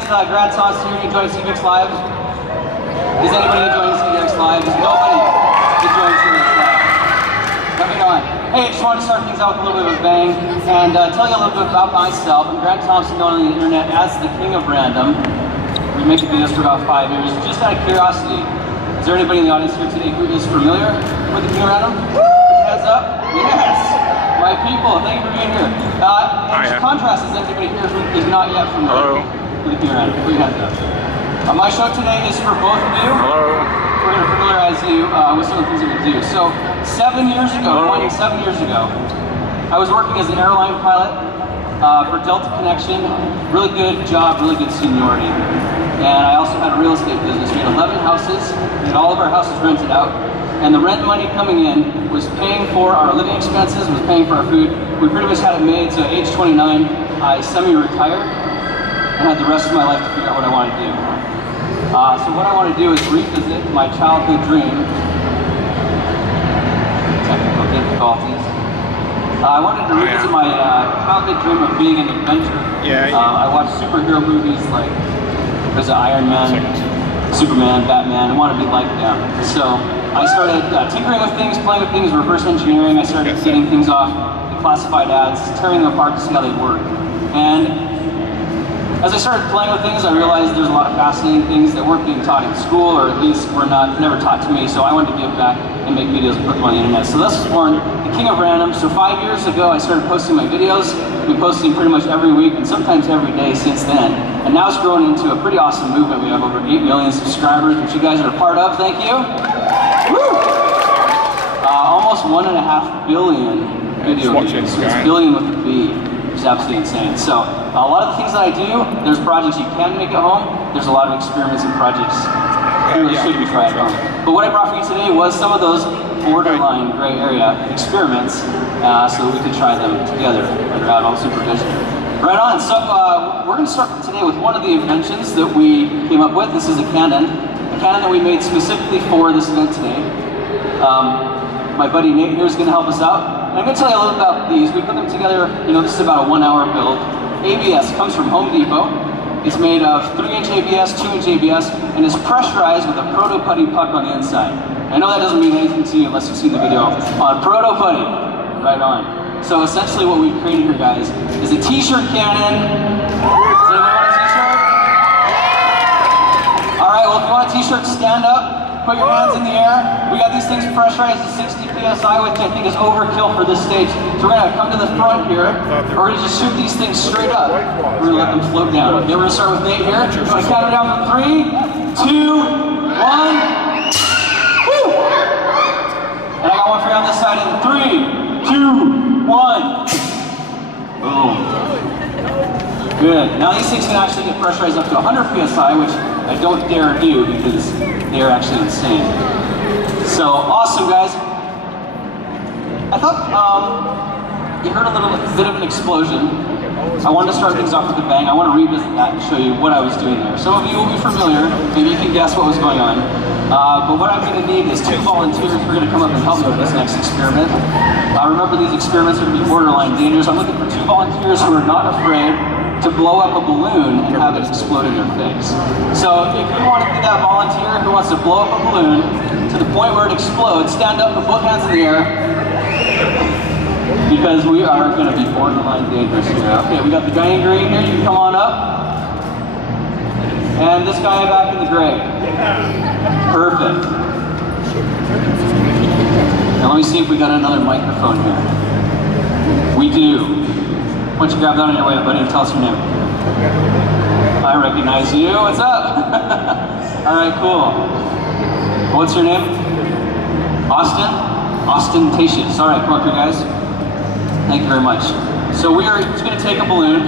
guys, Grad Thompson here, enjoying CVX Live? Is anybody enjoying CVX Live? Is nobody enjoying CVX Live? Let me know. Hey, I just wanted to start things out with a little bit of a bang and tell you a little bit about myself. I'm Grad Thompson, known on the internet as the King of Random. We've been making videos for about 5 years. Just out of curiosity, is there anybody in the audience here today who is familiar with the King of Random? Put your hands up. Yes! My people, thank you for being here. In contrast, is anybody here who is not yet familiar with the King of Random? Put your hands up. My show today is for both of you. Hello. We're going to familiarize you with some of the things that we do. So, 7 years ago, 7 years ago, I was working as an airline pilot for Delta Connection. Really good job, really good seniority. And I also had a real estate business. We had 11 houses, we had all of our houses rented out. And the rent money coming in was paying for our living expenses, was paying for our food. We pretty much had it made, so at age 29, I semi-retired and had the rest of my life to figure out what I wanted to do. So what I want to do is revisit my childhood dream. Technical difficulties. I wanted to revisit my childhood dream of being an adventurer. I watched superhero movies like there's Iron Man, Superman, Batman. I want to be like them. So I started tinkering with things, playing with things, reverse engineering. I started getting things off the classified ads, tearing them apart to see how they work. And as I started playing with things, I realized there's a lot of fascinating things that weren't being taught in school, or at least were never taught to me. So I wanted to give back and make videos and put them on the internet. So this was born the King of Random. So 5 years ago, I started posting my videos. I've been posting pretty much every week and sometimes every day since then. And now it's grown into a pretty awesome movement. We have over 8 million subscribers, which you guys are a part of. Thank you. Woo! Almost 1.5 billion video views. So it's billion with a B, which is absolutely insane. So a lot of the things that I do, there's projects you can make at home. There's a lot of experiments and projects you really should be trying at home. But what I brought for you today was some of those borderline gray area experiments so that we could try them together under adult supervision. Right on. So we're going to start today with one of the inventions that we came up with. This is a cannon that we made specifically for this event today. My buddy Nate here is going to help us out. And I'm going to tell you a little about these. We put them together, this is about a 1-hour build. ABS comes from Home Depot. It's made of 3-inch ABS, 2-inch ABS, and is pressurized with a proto putty puck on the inside. I know that doesn't mean anything to you unless you've seen the video on proto putty. Right on. So essentially what we've created here, guys, is a t-shirt cannon. Does anyone want a t-shirt? All right, well, if you want a t-shirt, stand up. Put your hands in the air. We got these things pressurized to 60 PSI, which I think is overkill for this stage. So we're gonna come to the front here. We're gonna just shoot these things straight up. We're gonna let them float down. Okay, we're gonna start with Nate here. We're gonna count it down from 3, 2, 1. Woo! And I got one for you on this side in 3, 2, 1. Boom. Good. Now these things can actually get pressurized up to 100 PSI, which I don't dare do because they're actually insane. So awesome, guys. I thought you heard a little bit of an explosion. I wanted to start things off with a bang. I want to revisit that and show you what I was doing there. Some of you will be familiar. Maybe you can guess what was going on. But what I'm going to need is 2 volunteers who are going to come up and help me with this next experiment. Remember, these experiments are going to be borderline dangerous. I'm looking for 2 volunteers who are not afraid to blow up a balloon and have it explode in your face. So if you want to be that volunteer who wants to blow up a balloon to the point where it explodes, stand up, put both hands in the air, because we are going to be borderline dangerous here. Okay, we got the guy in green here, you can come on up. And this guy back in the gray. Perfect. Now let me see if we got another microphone here. We do. Why don't you grab that on your way, buddy, and tell us your name. I recognize you. What's up? All right, cool. What's your name? Austin? Ostentatious. All right, come up here, guys. Thank you very much. So we are just going to take a balloon,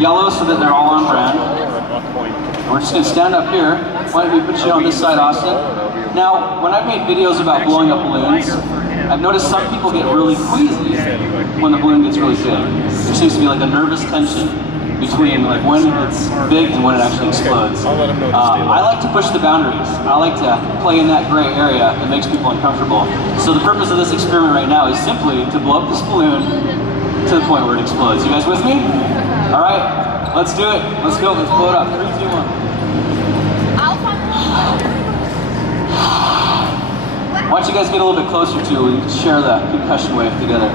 yellow so that they're all on brand. And we're just going to stand up here. Why don't we put you on this side, Austin? Now, when I've made videos about blowing up balloons, I've noticed some people get really queasy when the balloon gets really big. There seems to be like a nervous tension between like when it's big and when it actually explodes. I like to push the boundaries. I like to play in that gray area that makes people uncomfortable. So the purpose of this experiment right now is simply to blow up this balloon to the point where it explodes. You guys with me? All right. let's do it. Let's go. Let's blow it up. 3, 2, 1. Why don't you guys get a little bit closer to it? We can share the concussion wave together.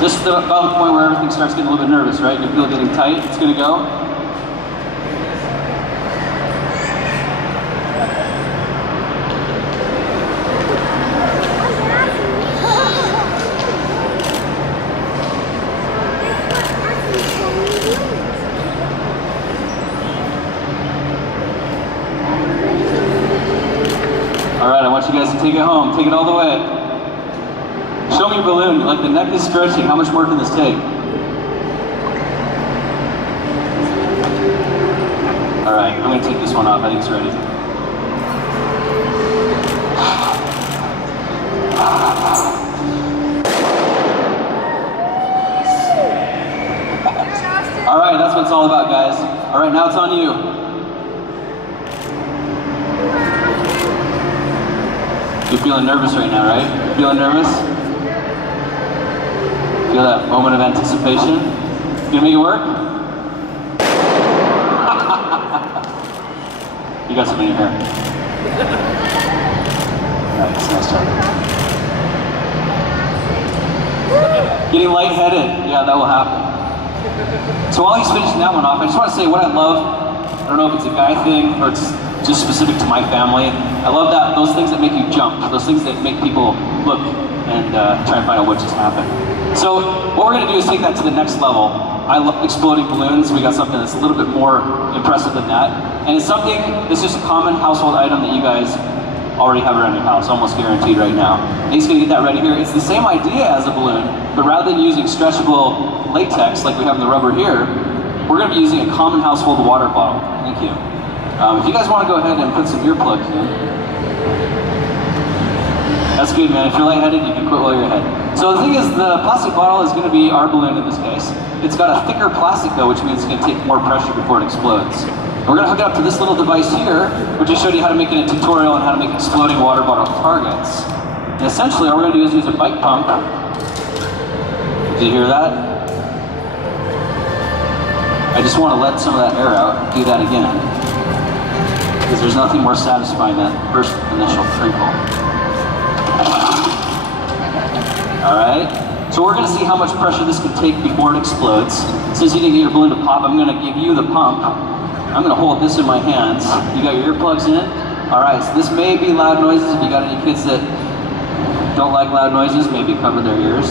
This is about the point where everything starts getting a little bit nervous, right? You feel it getting tight. It's going to go. All right, I want you guys to take it home. Take it all the way. Show me your balloon. Like the neck is stretching. How much more can this take? All right, I'm going to take this one off. I think it's ready. All right, that's what it's all about, guys. All right, now it's on you. You're feeling nervous right now, right? Feeling nervous? Feel that moment of anticipation? You gonna make it work? You got something in your hair. Nice job. Getting lightheaded. Yeah, that will happen. So while he's finishing that one off, I just want to say what I love. I don't know if it's a guy thing or it's just specific to my family. I love that those things that make you jump, those things that make people look and try and find out what just happened. So what we're going to do is take that to the next level. I love exploding balloons. We got something that's a little bit more impressive than that. And it's something that's just a common household item that you guys already have around your house, almost guaranteed right now. And he's going to get that ready here. It's the same idea as a balloon, but rather than using stretchable latex like we have in the rubber here, we're going to be using a common household water bottle. Thank you. If you guys want to go ahead and put some earplugs in. That's good, man. If you're lightheaded, you can quit while you're ahead. So the thing is, the plastic bottle is going to be our balloon in this case. It's got a thicker plastic though, which means it's going to take more pressure before it explodes. And we're going to hook it up to this little device here, which I showed you how to make in a tutorial on how to make exploding water bottle targets. And essentially, all we're going to do is use a bike pump. Did you hear that? I just want to let some of that air out. Do that again. Because there's nothing more satisfying than that first initial crinkle. Alright, so we're going to see how much pressure this can take before it explodes. Since you didn't get your balloon to pop, I'm going to give you the pump. I'm going to hold this in my hands. You got your earplugs in? Alright, so this may be loud noises. If you got any kids that don't like loud noises, maybe cover their ears.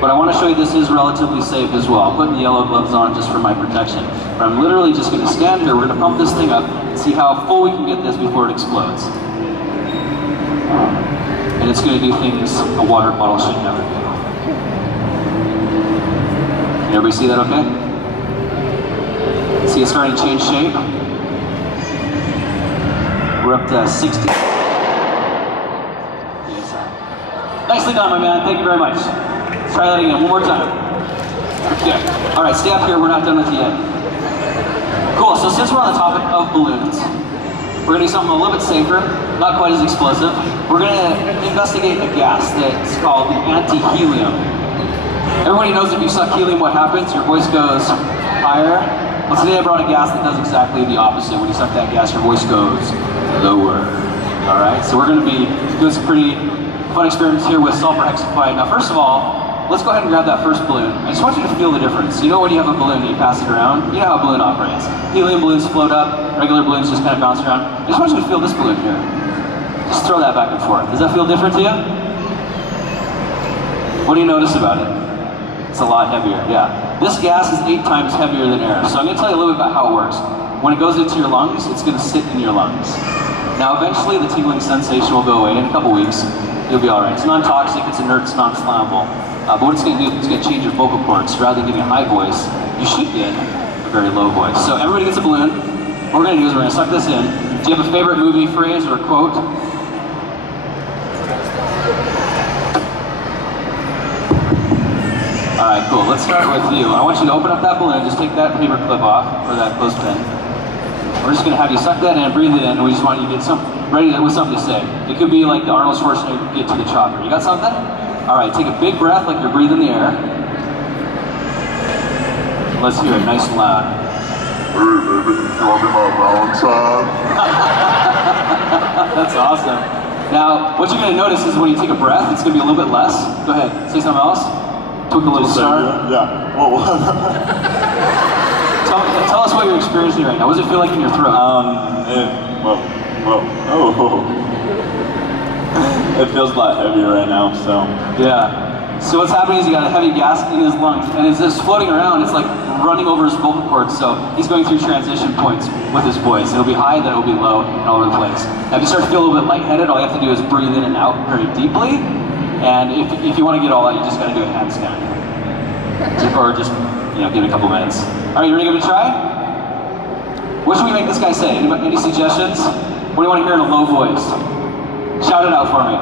But I want to show you this is relatively safe as well. I'm putting the yellow gloves on just for my protection. But I'm literally just going to stand here. We're going to pump this thing up and see how full we can get this before it explodes. And it's going to do things a water bottle should never do. Can everybody see that okay? See it starting to change shape? We're up to 60. Yes, nicely done, my man. Thank you very much. Let's try that again, one more time. Okay. All right, stay up here. We're not done with you yet. Cool, so since we're on the topic of balloons, we're going to do something a little bit safer, not quite as explosive. We're going to investigate a gas that's called the anti-helium. Everybody knows if you suck helium, what happens? Your voice goes higher. Well, today I brought a gas that does exactly the opposite. When you suck that gas, your voice goes lower. All right, so we're going to be doing some pretty fun experiments here with sulfur hexafluoride. Now, first of all, let's go ahead and grab that first balloon. I just want you to feel the difference. You know when you have a balloon and you pass it around? You know how a balloon operates. Helium balloons float up, regular balloons just kind of bounce around. I just want you to feel this balloon here. Just throw that back and forth. Does that feel different to you? What do you notice about it? It's a lot heavier, yeah. This gas is 8 times heavier than air. So I'm going to tell you a little bit about how it works. When it goes into your lungs, it's going to sit in your lungs. Now eventually the tingling sensation will go away. In a couple weeks, you'll be alright. It's non-toxic, it's inert, it's non-flammable. But what it's going to do, it's going to change your vocal cords. Rather than getting a high voice, you should get a very low voice. So everybody gets a balloon. What we're going to do is we're going to suck this in. Do you have a favorite movie phrase or quote? Alright, cool. Let's start with you. I want you to open up that balloon. Just take that paper clip off, or that clothespin. We're just gonna have you suck that in, breathe it in, and we just want you to get ready with something to say. It could be like the Arnold Schwarzenegger get to the chopper. You got something? All right, take a big breath like you're breathing the air. Let's hear it nice and loud. Hey baby, you want to be my Valentine? That's awesome. Now, what you're gonna notice is when you take a breath, it's gonna be a little bit less. Go ahead, say something else. Took a little star. Yeah. Whoa. Tell us what you're experiencing right now. What does it feel like in your throat? It feels a lot heavier right now, so. Yeah. So what's happening is he got a heavy gas in his lungs, and it's just floating around. It's like running over his vocal cords, so he's going through transition points with his voice. It'll be high, then it'll be low, and all over the place. Now, if you start to feel a little bit lightheaded, all you have to do is breathe in and out very deeply. And if you want to get all that, you just got to do a handstand. Or just, give it a couple minutes. All right, you ready to give it a try? What should we make this guy say? Any suggestions? What do you want to hear in a low voice? Shout it out for me.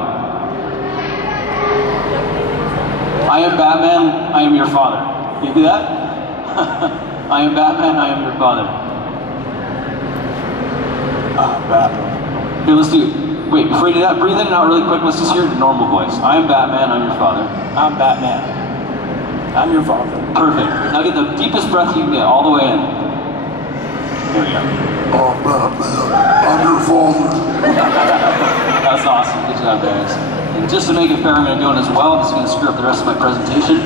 I am Batman, I am your father. Can you do that? I am Batman, I am your father. Batman. Here, let's do, wait, before you do that, breathe in and out really quick. Let's just hear the normal voice. I am Batman, I'm your father. I'm Batman. I'm your father. Perfect. Now get the deepest breath you can get, all the way in. There we go. I'm Batman, I'm your father. That's awesome. Good job, guys. And just to make it fair, I'm going to do it as well. I'm just going to screw up the rest of my presentation.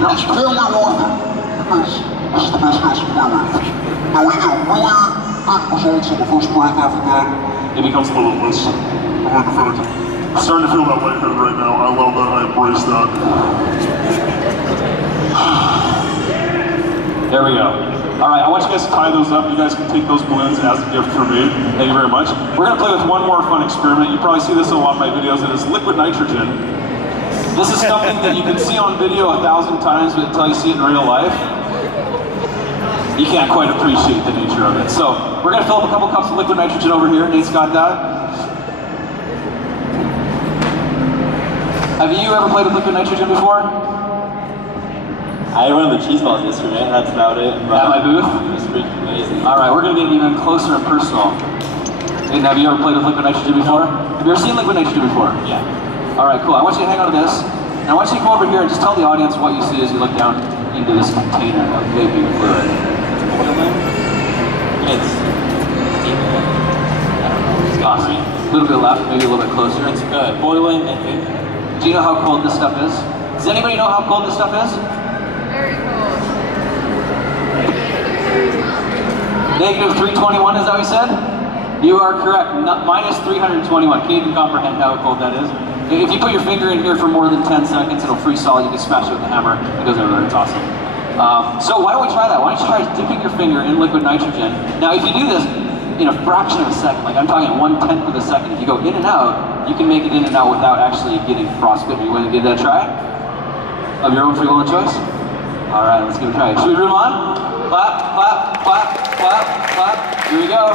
Now, spoiler warning, because this is the best case scenario. Now, we get really good results on the first breath. After that, it becomes a little less effective. I'm starting to feel that lightheaded right now. I love that. I embrace that. There we go. All right, I want you guys to tie those up. You guys can take those balloons as a gift for me. Thank you very much. We're gonna play with one more fun experiment. You probably see this in a lot of my videos. It is liquid nitrogen. This is something that you can see on video 1,000 times, but until you see it in real life, you can't quite appreciate the nature of it. So we're gonna fill up a couple cups of liquid nitrogen over here. Nate's got that. Have you ever played with liquid nitrogen before? I run the cheese balls yesterday, that's about it. At my booth? It was pretty amazing. All right, we're gonna get even closer and personal. And have you ever played with liquid nitrogen before? Have you ever seen liquid nitrogen before? Yeah. All right, cool. I want you to hang on to this. And I want you to come over here and just tell the audience what you see as you look down into this container of vaping fluid. It's steaming. I don't know. It's Awesome. A little bit left, maybe a little bit closer. It's boiling and vaping. Do you know how cold this stuff is? Does anybody know how cold this stuff is? Very cold. Negative 321, is that what you said? You are correct. Minus 321. Can you even comprehend how cold that is? If you put your finger in here for more than 10 seconds, it'll freeze solid. You can smash it with a hammer. It goes everywhere. It's awesome. So why don't we try that? Why don't you try dipping your finger in liquid nitrogen? Now, if you do this in a fraction of a second, like I'm talking 1/10 of a second, if you go in and out, you can make it in and out without actually getting frostbitten. Are you willing to give that a try? Of your own free will and choice? All right, let's give it a try. Should we room on? Clap, clap, clap, clap, clap. Here we go.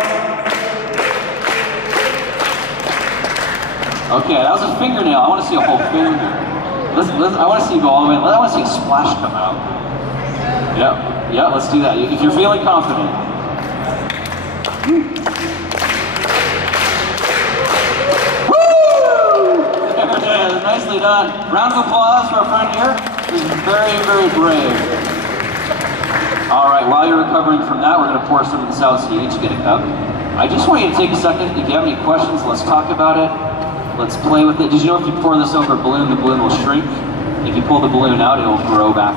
Okay, that was a fingernail. I want to see a whole finger. Listen, I want to see you go all the way. I want to see a splash come out. Yeah, let's do that. If you're feeling confident. Woo! There it is. Nicely done. Round of applause for our friend here. He's very, very brave. All right, while you're recovering from that, we're going to pour some of this out so you each get a cup. I just want you to take a second. If you have any questions, let's talk about it. Let's play with it. Did you know if you pour this over a balloon, the balloon will shrink? If you pull the balloon out, it will grow back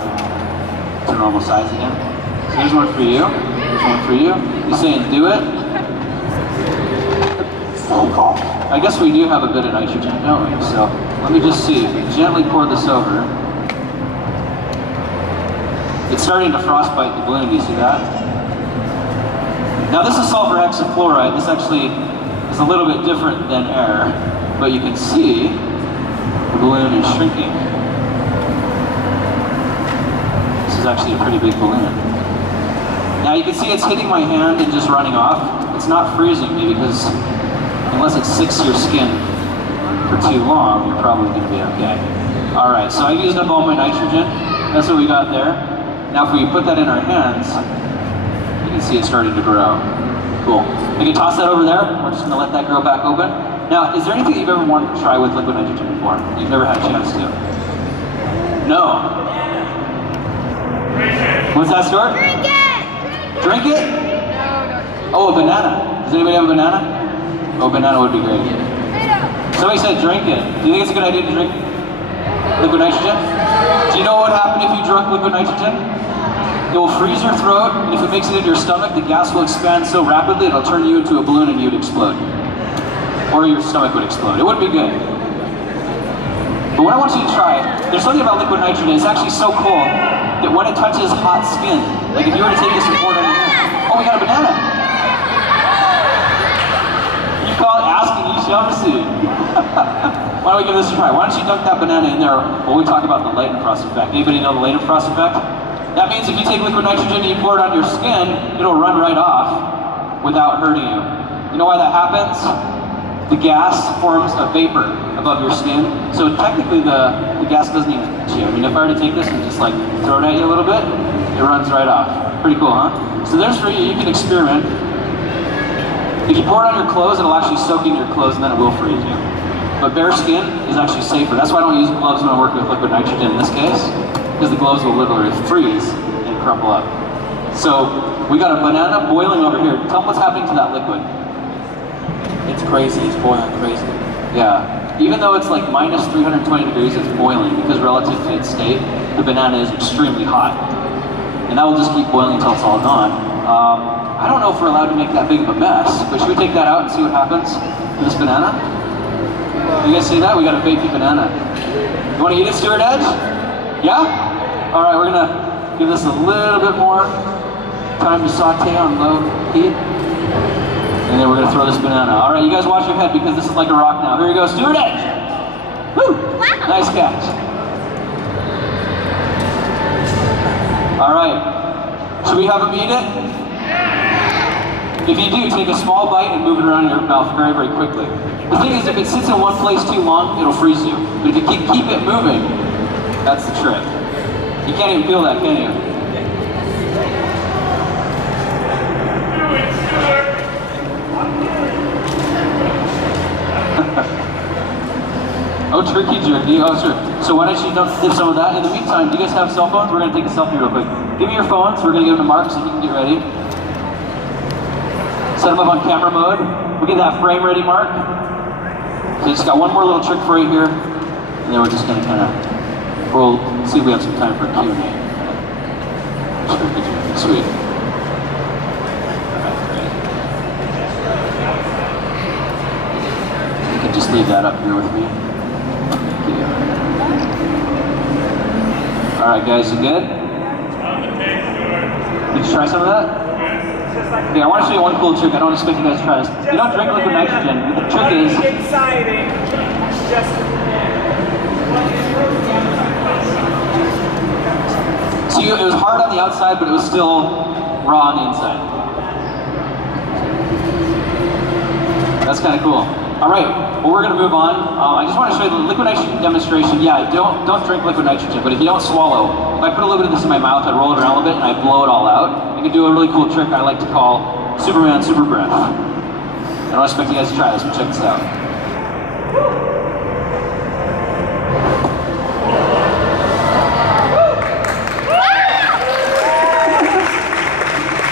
to normal size again. So here's one for you. Here's one for you. You saying do it? I guess we do have a bit of nitrogen, don't we? So let me just see. If we gently pour this over. It's starting to frostbite the balloon. Do you see that? Now this is sulfur hexafluoride. This actually is a little bit different than air. But you can see the balloon is shrinking. This is actually a pretty big balloon. Now you can see it's hitting my hand and just running off. It's not freezing me because unless it sticks to your skin for too long, you're probably going to be okay. All right, so I used up all my nitrogen. That's what we got there. Now if we put that in our hands, you can can see it starting to grow. Cool. You can toss that over there. We're just gonna let that grow back open. Now, is there anything you've ever wanted to try with liquid nitrogen before? You've never had a chance to? No. What's that, Stuart? Drink it! Drink it? Oh, a banana. Does anybody have a banana? Oh, banana would be great. Somebody said drink it. Do you think it's a good idea to drink liquid nitrogen? Do you know what would happen if you drank liquid nitrogen? It will freeze your throat, and if it makes it into your stomach, the gas will expand so rapidly it'll turn you into a balloon and you'd explode. Or your stomach would explode. It wouldn't be good. But what I want you to try, there's something about liquid nitrogen, it's actually so cool that when it touches hot skin, like if you were to take this and pour it on your hand, oh, we got a banana. You call it asking, you shall receive. Why don't we give this a try? Why don't you dunk that banana in there while we talk about the Leidenfrost effect? Anybody know the Leidenfrost effect? That means if you take liquid nitrogen and you pour it on your skin, it'll run right off without hurting you. You know why that happens? The gas forms a vapor above your skin, so technically the gas doesn't even touch you. I mean, if I were to take this and just like throw it at you a little bit, it runs right off. Pretty cool, huh? So there's for you, you can experiment. If you pour it on your clothes, it'll actually soak in your clothes and then it will freeze you. But bare skin is actually safer. That's why I don't use gloves when I work with liquid nitrogen in this case, because the gloves will literally freeze and crumple up. So we got a banana boiling over here. Tell them what's happening to that liquid. It's crazy, it's boiling crazy. Yeah, even though it's like minus 320 degrees, it's boiling because relative to its state, the banana is extremely hot. And that will just keep boiling until it's all gone. I don't know if we're allowed to make that big of a mess, but should we take that out and see what happens to this banana? You guys see that? We got a baby banana. You want to eat it, Stuart Edge? Yeah? All right, we're gonna give this a little bit more time to saute on low heat. And then we're gonna throw this banana. All right, you guys watch your head because this is like a rock now. Here we go, Stuart Edge. Woo! Wow. Nice catch. All right, should we have him eat it? If you do, take a small bite and move it around your mouth very, very quickly. The thing is, if it sits in one place too long, it'll freeze you. But if you keep it moving, that's the trick. You can't even feel that, can you? Oh, tricky jerky. Oh, sure. So why don't you dip some of that? In the meantime, do you guys have cell phones? We're going to take a selfie real quick. Give me your phones. We're going to give them to Mark so he can get ready. Set them up on camera mode. We'll get that frame ready, Mark. So just got one more little trick for you here. And then we're just going to kind of, we'll see if we have some time for a Q&A. Sweet. You can just leave that up here with me. All right, guys, you good? Did you try some of that? Okay, I want to show you one cool trick. I don't expect you guys to try this. You don't drink liquid nitrogen. The trick is... exciting. See, it was hard on the outside, but it was still raw on the inside. That's kind of cool. All right, well, we're going to move on. I just want to show you the liquid nitrogen demonstration. Yeah, don't drink liquid nitrogen, but if you don't swallow, if I put a little bit of this in my mouth, I roll it around a little bit, and I blow it all out. I can do a really cool trick I like to call Superman Super Breath. I don't expect you guys to try this, but check this out.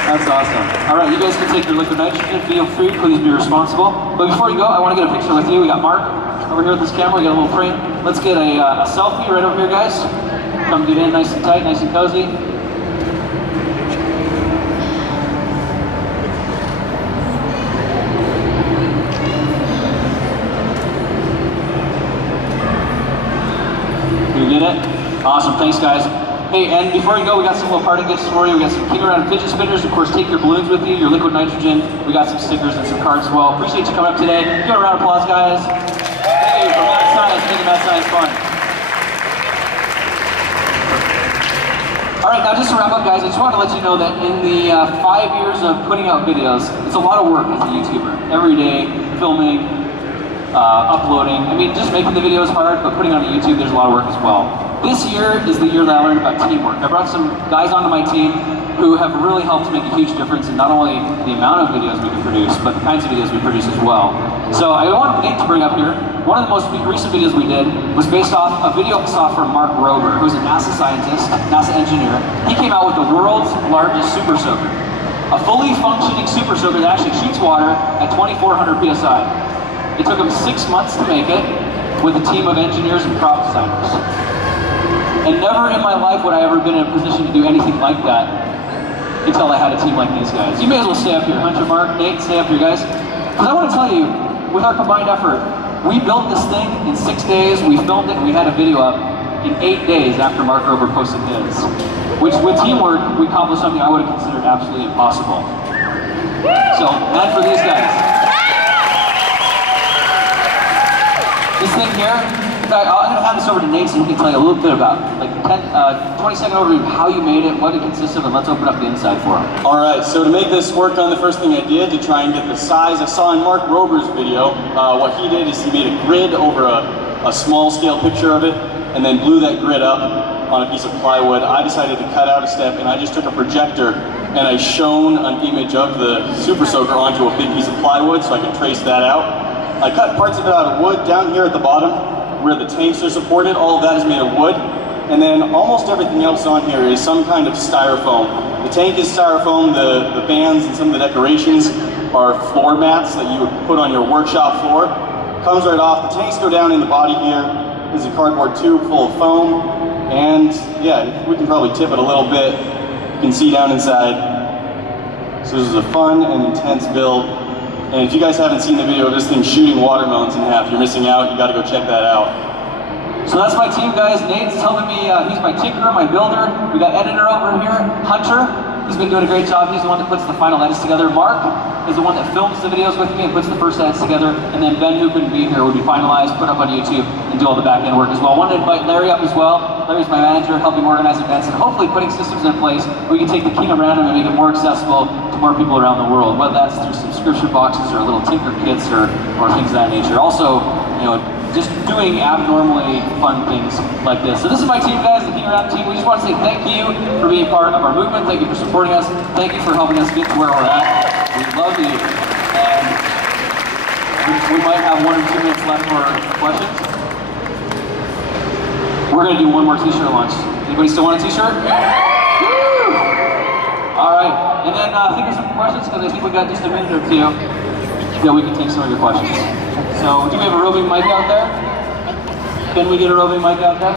That's awesome. All right, you guys can take your liquid nitrogen. Feel free, please be responsible. But before you go, I want to get a picture with you. We got Mark over here with this camera. We got a little frame. Let's get a selfie right over here, guys. Come get in nice and tight, nice and cozy. You get it? Awesome, thanks guys. Hey, and before you go, we got some little party gifts for you. We got some King Around fidget spinners. Of course, take your balloons with you, your liquid nitrogen. We got some stickers and some cards as well. Appreciate you coming up today. Give a round of applause, guys. Thank you for Math Science, making Math Science fun. All right, now just to wrap up, guys, I just wanted to let you know that in the 5 years of putting out videos, it's a lot of work as a YouTuber. Every day, filming, uploading. I mean, just making the videos hard, but putting on YouTube, there's a lot of work as well. This year is the year that I learned about teamwork. I brought some guys onto my team who have really helped make a huge difference in not only the amount of videos we can produce, but the kinds of videos we produce as well. So I wanted Nate to bring up here, one of the most recent videos we did was based off a video we saw from Mark Rober, who's a NASA scientist, NASA engineer. He came out with the world's largest super soaker. A fully functioning super soaker that actually shoots water at 2,400 PSI. It took him 6 months to make it with a team of engineers and prop designers. And never in my life would I ever been in a position to do anything like that until I had a team like these guys. You may as well stay up here. Hunter, Mark, Nate, stay up here, guys. Because I want to tell you, with our combined effort, we built this thing in 6 days, we filmed it, and we had a video up in 8 days after Mark Rober posted his. Which, with teamwork, we accomplished something I would have considered absolutely impossible. So, and for these guys. This thing here, I'm going to hand this over to Nate so he can tell you a little bit about, like, 20-second overview of how you made it, what it consists of, and let's open up the inside for him. All right, so to make this work on, the first thing I did to try and get the size, I saw in Mark Rober's video, what he did is he made a grid over a small scale picture of it, and then blew that grid up on a piece of plywood. I decided to cut out a step, and I just took a projector, and I shone an image of the super soaker onto a big piece of plywood so I could trace that out. I cut parts of it out of wood down here at the bottom, where the tanks are supported. All of that is made of wood. And then almost everything else on here is some kind of styrofoam. The tank is styrofoam, the bands and some of the decorations are floor mats that you would put on your workshop floor. Comes right off. The tanks go down in the body here. There's a cardboard tube full of foam. And yeah, we can probably tip it a little bit. You can see down inside. So this is a fun and intense build. And if you guys haven't seen the video of this thing shooting watermelons in half, you're missing out. You got to go check that out. So that's my team, guys. Nate's helping me. He's my tinkerer, my builder. We got editor over here, Hunter. He's been doing a great job. He's the one that puts the final edits together. Mark is the one that films the videos with me and puts the first edits together. And then Ben, who couldn't be here, would be finalized, put up on YouTube, and do all the back end work as well. I wanted to invite Larry up as well. Larry's my manager, helping organize events and hopefully putting systems in place where we can take the King around and make it more accessible to more people around the world, whether that's through subscription boxes or little tinker kits or things of that nature. Also, you know, just doing abnormally fun things like this. So this is my team, guys, the King Around team. We just want to say thank you for being part of our movement. Thank you for supporting us. Thank you for helping us get to where we're at. We love you. And we might have 1 or 2 minutes left for questions. We're going to do one more t-shirt launch. Anybody still want a t-shirt? Woo! All right. And then think of some questions, because I think we got just a minute or two that we can take some of your questions. So do we have a roving mic out there? Can we get a roving mic out there?